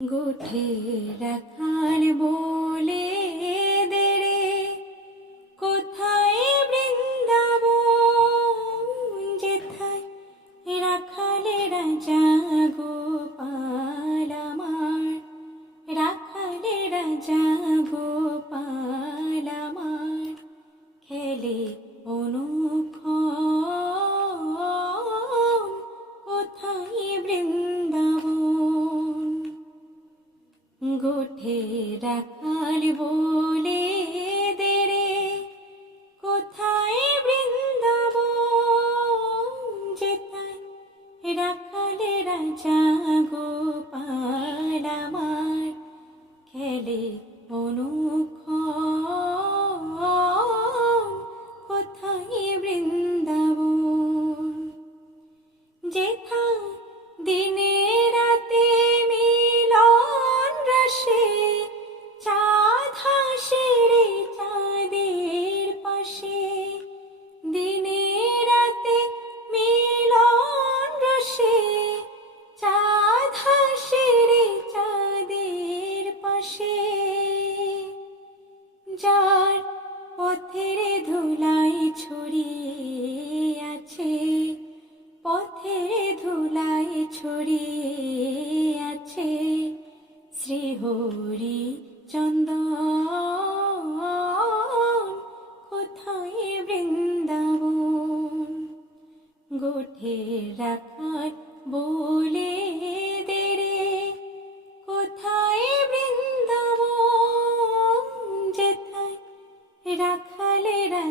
গোঠে রাখাল বলে দে রে, কোথায় বৃন্দাবন, যেথায় রাখালেরা গোপাল আমার, রাখালেরা গোপাল আমার, খেলে অনুক্ষণ কোথায় বৃন্দাবন। গোঠে রাখাল বলে দে রে, কোথায় বৃন্দাবন, যেথায় রাখালেরা গোপাল আমার, খেলে অনুক্ষণ কোথায় বৃন্দাবন। যেথা দিনে রাতে মিলন রসে, চাঁদ হাসে রে চাঁদের পাশে, দিনে রাতে মিলন রসে, চাঁদ হাসে রে চাঁদের পাশে। যার পথের ধুলাই ছড়িয়ে আছে, পথের ধুলাই ছড়িয়ে আছে, শ্রীহরি চন্দন কোথায় বৃন্দাবন। গোঠে রাখাল বলে দে রে, কোথায় বৃন্দাবন, যেথায় রাখালেরা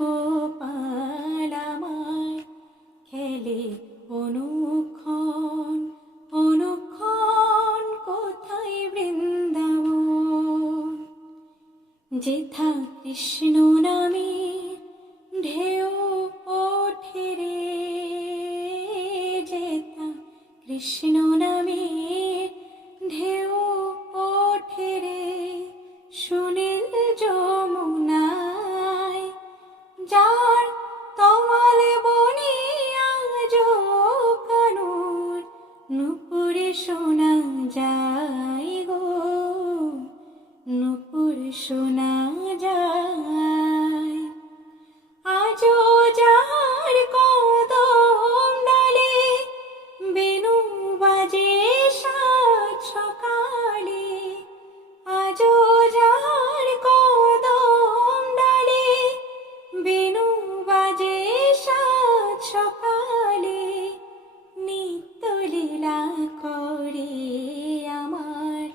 গোপাল আমার, খেলে অনুক্ষণ অনুক্ষণ কোথায় বৃন্দাবন। যেথা কৃষ্ণ নামে ঢেউ ওঠে রে, যেথা কৃষ্ণ নামে ঢেউ ওঠে রে, সুনীল যমুনায়, যার তমাল বনে আজ কানুর নূপুরে শোনা যায় গো, নূপুর শোনা যায়। আজও যার কদম ডালে বেনু বাজে সাত সকালে, আজও যার কদম ডালে বেনু বাজে সাত সকালে, নিত্য লীলা করে আমার,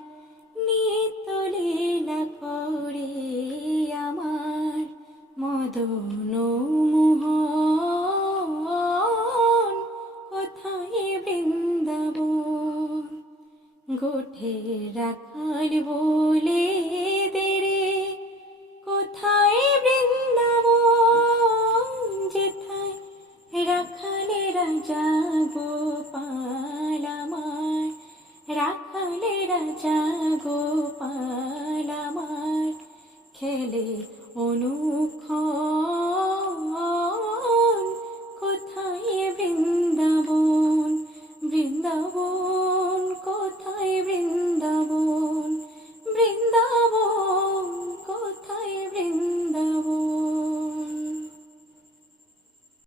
নিত্য লীলা করে আমার, মদন মোহন কোথায় বৃন্দাবন। গোঠে রাখাল বলে দে রে, কোথায় বৃন্দাবন, যেথায় রাখালেরা গোপাল আমার, রাখালেরা গোপাল আমার, খেলে অনুক্ষণ কোথায় বৃন্দাবন, বৃন্দাবন কোথায়